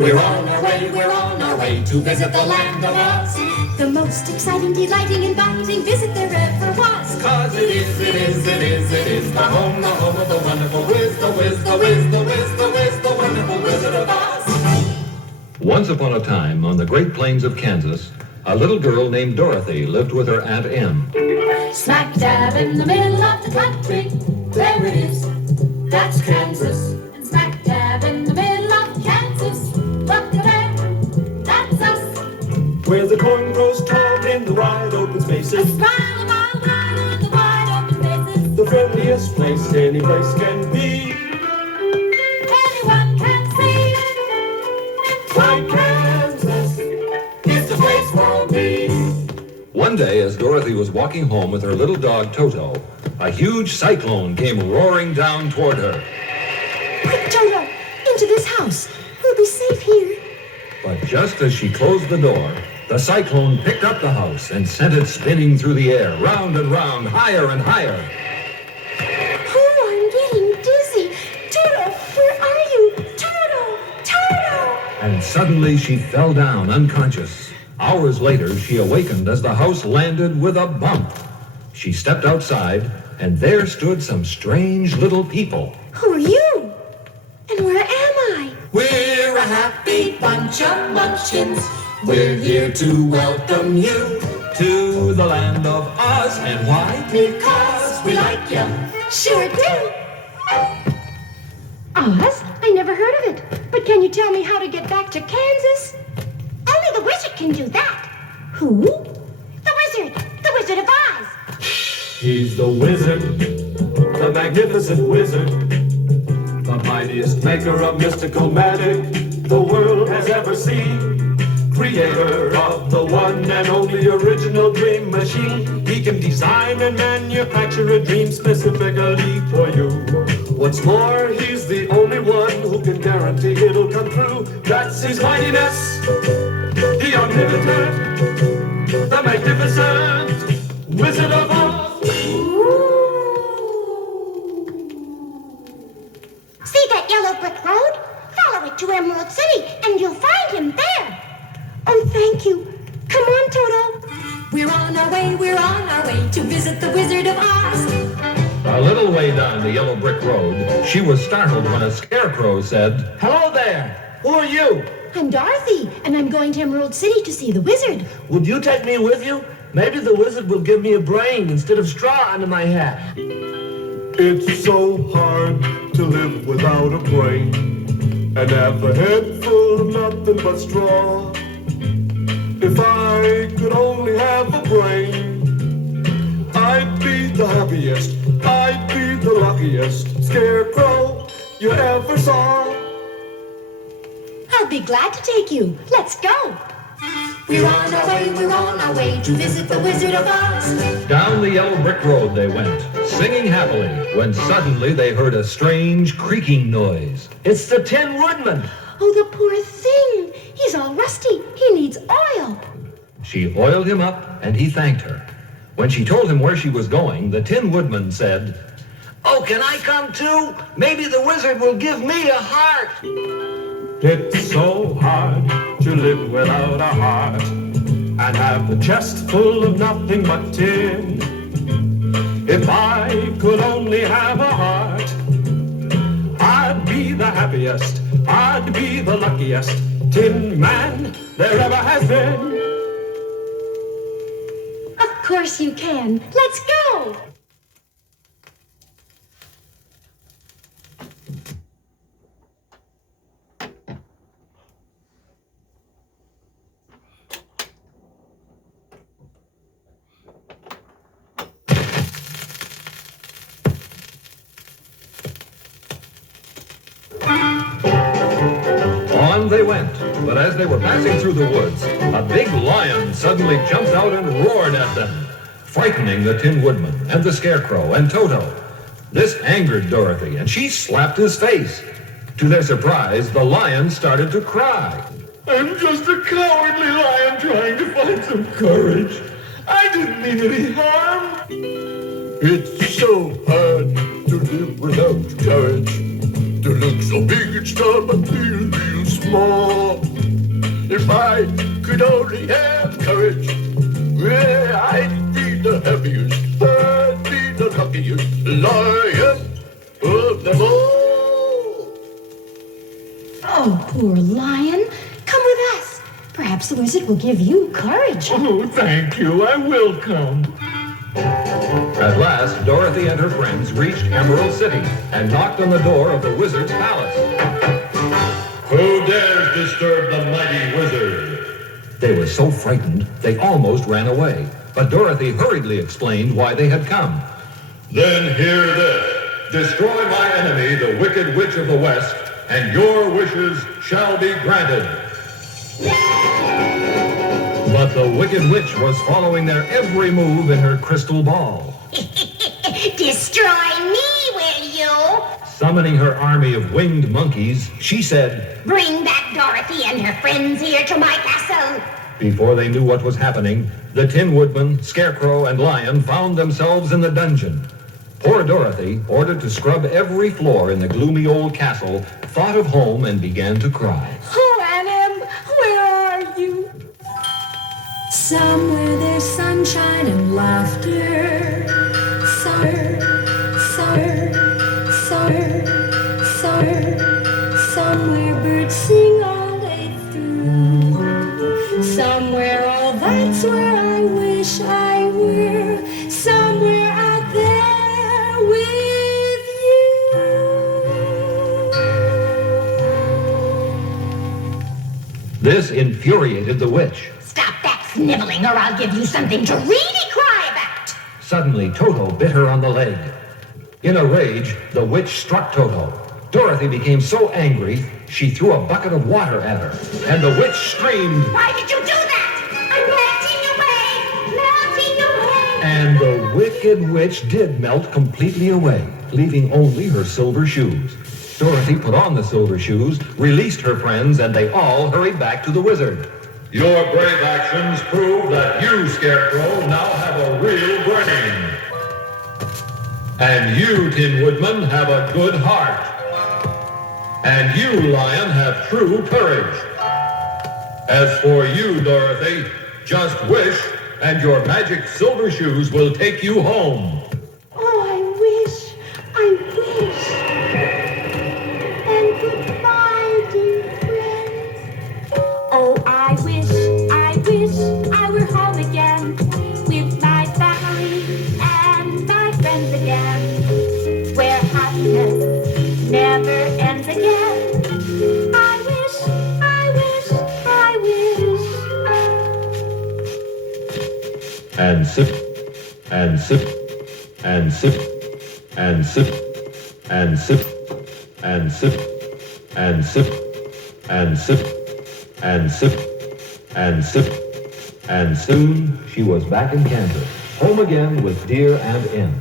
we're on our way to visit the land of Oz. The most exciting, delighting, inviting visit there ever was. 'Cause it is the home of the wonderful the wonderful Wizard of Oz. Once upon a time, on the Great Plains of Kansas, a little girl named Dorothy lived with her Aunt Em. Smack dab in the middle of the country, there it is, that's Kansas. And smack dab in the middle of Kansas, look there, that's us. Where the corn grows tall in the wide open spaces, A smile mile wide on the wide open spaces. the friendliest place any place can be. Anyone can see. Why Kansas is the place for me. One day, as Dorothy was walking home with her little dog Toto, a huge cyclone came roaring down toward her. Quick, Toto, into this house. We'll be safe here. But just as she closed the door, the cyclone picked up the house and sent it spinning through the air, round and round, higher and higher. Oh, I'm getting dizzy. Toto, where are you? Toto! Toto! And suddenly she fell down unconscious. Hours later, she awakened as the house landed with a bump. She stepped outside, and there stood some strange little people. Who are you? And where am I? We're a happy bunch of munchkins. We're here to welcome you To the land of Oz, and why? because we like you. Sure do. Oz? I never heard of it. But can you tell me how to get back to Kansas? Only the wizard can do that. Who? The wizard. The Wizard of Oz. He's the wizard, the magnificent wizard, the mightiest maker of mystical magic the world has ever seen. Creator of the one and only original dream machine. He can design and manufacture a dream specifically for you. What's more, he's the only one who can guarantee it'll come true. That's his mightiness, the omnipotent, the magnificent Wizard of Oz. See that yellow brick road? Follow it to Emerald City, and you'll find him there. Oh, thank you. Come on, Toto. We're on our way to visit the Wizard of Oz. A little way down the yellow brick road, she was startled when a scarecrow said, Hello there. Who are you? I'm Dorothy, and I'm going to Emerald City to see the wizard. Would you take me with you? Maybe the wizard will give me a brain instead of straw under my hat. It's so hard to live without a brain and have a head full of nothing but straw. If I could only have a brain, I'd be the happiest, I'd be the luckiest scarecrow you ever saw. I'll be glad to take you. Let's go. We're on our way to visit the Wizard of Oz. Down the yellow brick road they went, singing happily, when suddenly they heard a strange creaking noise. It's the Tin Woodman. Oh, the poor thing. He's all rusty. He needs oil. She oiled him up, and he thanked her. When she told him where she was going, the Tin Woodman said, Oh, can I come too? Maybe the wizard will give me a heart. It's so hard to live without a heart and have a chest full of nothing but tin. If I could only have a heart, I'd be the happiest, I'd be the luckiest tin man there ever has been. Of course you can. Let's go. On they went, but as they were passing through the woods, a big lion suddenly jumped out and roared at them, frightening the Tin Woodman and the Scarecrow and Toto. This angered Dorothy, and she slapped his face. To their surprise, the lion started to cry. I'm just a cowardly lion trying to find some courage. I didn't mean any harm. It's so hard to live without courage. To look so big and tall but feel real small. once more. If I could only have courage, well, I'd be the happiest, I'd be the luckiest lion of them all. Oh, poor lion. Come with us. Perhaps the wizard will give you courage. Oh, thank you. I will come. At last, Dorothy and her friends reached Emerald City and knocked on the door of the wizard's palace. Who dares disturb the mighty wizard? They were so frightened, they almost ran away. But Dorothy hurriedly explained why they had come. Then hear this. Destroy my enemy, the Wicked Witch of the West, and your wishes shall be granted. But the Wicked Witch was following their every move in her crystal ball. Destroy me, will you? Summoning her army of winged monkeys, she said, Bring back Dorothy and her friends here to my castle. Before they knew what was happening, the Tin Woodman, Scarecrow, and Lion found themselves in the dungeon. Poor Dorothy, ordered to scrub every floor in the gloomy old castle, thought of home and began to cry. Oh, Aunt Em, where are you? Somewhere there's sunshine and laughter. Somewhere birds sing all day through. Somewhere, oh, that's where I wish I were. Somewhere out there with you. This infuriated the witch. Stop that sniveling or I'll give you something to really cry about. Suddenly, Toto bit her on the leg. In a rage, the witch struck Toto. Dorothy became so angry, she threw a bucket of water at her, and the witch screamed, Why did you do that? I'm melting away, melting away. and the wicked witch did melt completely away, leaving only her silver shoes. Dorothy put on the silver shoes, released her friends, and they all hurried back to the wizard. Your brave actions prove that you, Scarecrow, now have a real brain. And you, Tin Woodman, have a good heart. And you, Lion, have true courage. As for you, Dorothy, just wish, and your magic silver shoes will take you home. Oh, I wish. And goodbye, dear friends. Oh, I wish I were home again with my family and my friends again, where happiness never ends again. I wish. And sip, and sip, and sip, and sip, and sip, and sip, and sip, and sip, and sip, and sip, and soon she was back in Kansas, home again with dear Aunt Em.